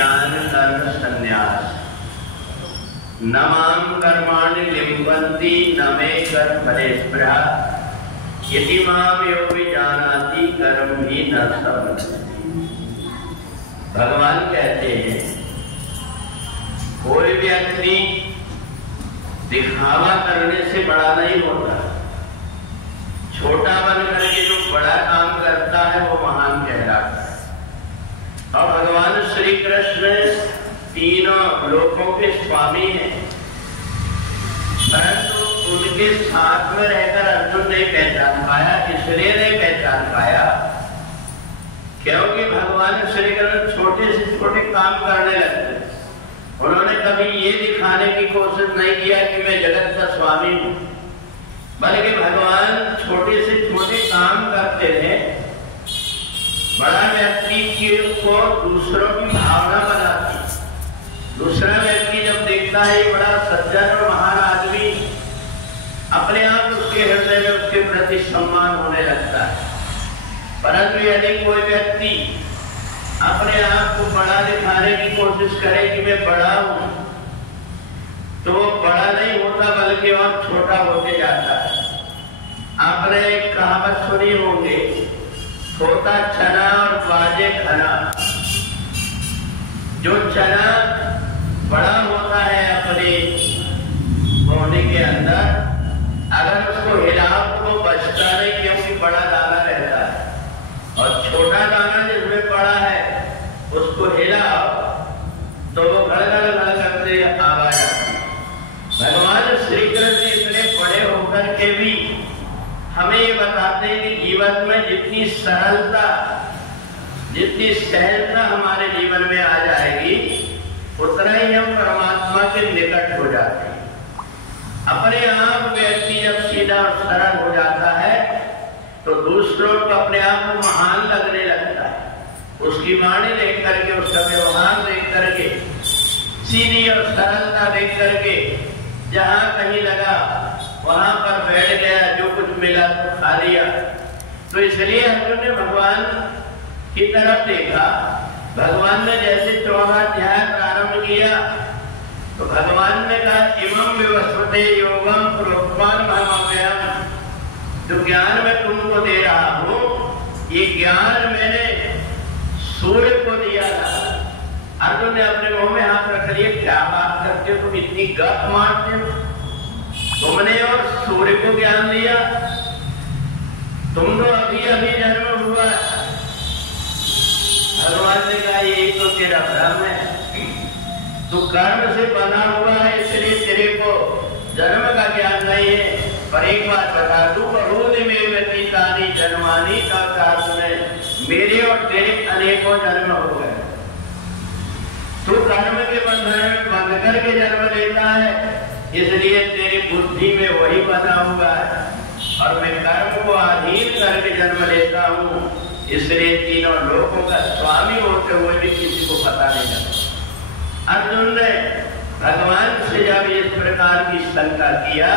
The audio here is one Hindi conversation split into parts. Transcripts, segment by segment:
ज्ञान कर्म संन्यास। न माम कर्माणि लिम्पन्ति न मे कर्मफले स्पृहा यदि माम यो विजानाति कर्म ही न समझति। भगवान कहते हैं कोई व्यक्ति दिखावा करने से बड़ा नहीं होता। छोटा बन करके जो बड़ा काम करता है वो महान कहलाता है। और भगवान श्री कृष्ण तीनों लोकों के स्वामी हैं, परंतु उनके साथ में रहकर अर्जुन नहीं पहचान पाया। इसलिए नहीं पहचान पाया क्योंकि भगवान श्री कृष्ण छोटे से छोटे काम करने लगते। उन्होंने कभी ये दिखाने की कोशिश नहीं किया कि मैं जगत का स्वामी हूं, बल्कि भगवान छोटे से छोटे काम करते थे। बड़ा व्यक्ति को दूसरों की भावना बनाती। दूसरा व्यक्ति जब देखता है ये बड़ा सज्जन और महान आदमी, अपने आप उसके हृदय में उसके प्रति सम्मान होने लगता है। परंतु यदि कोई व्यक्ति अपने आप को बड़ा दिखाने की कोशिश करे कि मैं बड़ा हूं, तो वो बड़ा नहीं होता बल्कि और छोटा होते जाता है। आपने एक कहावत सुनी होंगे, छोटा चना और बाजे खना। जो चना बड़ा होता है अपने बॉडी के अंदर, अगर उसको हिलाओ तो वो बचता नहीं क्योंकि बड़ा दाना रहता है। और छोटा दाना जिसमें पड़ा है उसको हिलाओ तो वो गड़गड़ करते आवाज आती है। भगवान श्री कृष्ण इतने बड़े होकर के भी हमें ये बताते हैं कि जीवन में जितनी सरलता, जितनी सहजता हमारे जीवन में आ जाएगी, उतना ही हम परमात्मा के निकट हो जाते हैं। अपने आप व्यक्ति जब सीधा और सरल हो जाता है तो दूसरों को अपने आप को महान लगने लगता है। उसकी वाणी देख करके, उसका व्यवहार देख करके, सीधी और सरलता देख करके जहां कहीं लगा वहां पर बैठ गया, जो कुछ मिला तो खा लिया। तो इसलिए अर्जुन ने भगवान की तरफ देखा। भगवान ने जैसे 14वां अध्याय प्रारंभ किया तो भगवान ने कहा इमं विवस्वते योगम प्रोक्तवान महमव्ययम्। जो ज्ञान मैं तुमको दे रहा हूं, ये ज्ञान मैंने सूर्य को दिया था। अर्जुन ने अपने मुंह में हाथ रख लिया, क्या बात करते हो तुम, इतनी गप मारते हो? तुमने और सूर्य को ज्ञान दिया? तुम तो अभी अभी जन्म हुआ। भगवान ने कहा यही तो तेरा भ्रम है, तू कर्म से बना हुआ है इसलिए तेरे को जन्म का ज्ञान नहीं है। पर एक बात बता दूं, बहुधि में व्यतीतानि जन्मानि का अर्थ में मेरे और तेरे अनेकों जन्म हो गए। तू कर्म के बंधन में बंध करके जन्म लेता है, इसलिए तेरी बुद्धि में वही बना हुआ है। और मैं कर्म को अधीन करके जन्म लेता हूँ, इसलिए तीनों लोकों का स्वामी होते हुए भी किसी को पता नहीं चला। अर्जुन ने भगवान से जब इस प्रकार की शंका किया,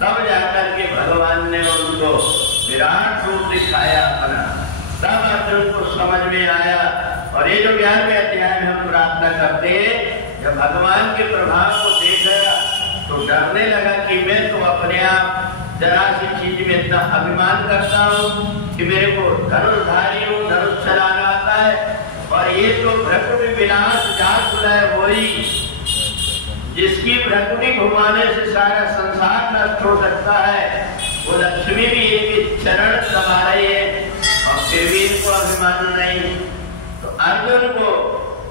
तब जाकर के भगवान ने उनको विराट रूप दिखाया अपना। तब अर्जुन को समझ में आया। और ये जो 11वें अध्याय में हम प्रार्थना करते हैं, जब भगवान के प्रभाव को देखा तो डरने लगा कि मैं तो अपने आप जरा सी चीज में इतना अभिमान करता हूँ कि मेरे को धनुर्धारी हूँ, धनुष चलाना आता है। और ये जो भ्रकुटी विनाश जात है, वही जिसकी भ्रकुटी घुमाने से सारा संसार नष्ट हो सकता है, वो लक्ष्मी भी एक चरण दबा रही है और फिर भी इनको अभिमान नहीं। तो अर्जुन को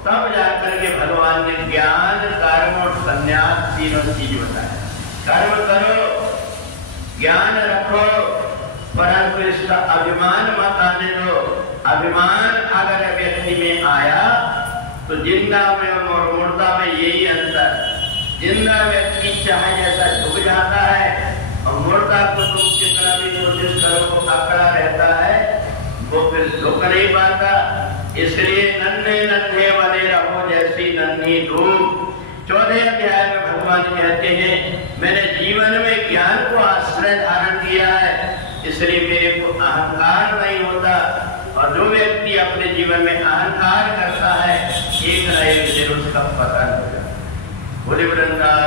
तब जाकर के भगवान ने ज्ञान, कर्म और संन्यास तीनों चीज बताया। कर्म करो, ज्ञान रखो, परंतु इसका अभिमान मत आने दो। अभिमान अगर व्यक्ति में आया तो जिंदा में और मुर्दा में यही अंतर। जिंदा व्यक्ति चाहे जैसा झुक जाता है और मुर्दा को तुम कितना भी कोशिश करो वो अकड़ा रहता है, वो फिर झुक नहीं पाता। इसलिए नन्हे नन्हे बने रहो जैसी नन्ही धूप। 14वें अध्याय में भगवान कहते हैं मैंने जीवन में ज्ञान को आश्रय धारण किया है, इसलिए मेरे को अहंकार नहीं होता। और जो व्यक्ति अपने जीवन में अहंकार करता है, एक न एक दिन उसका पतन हो जाता है। बोले वृंदावन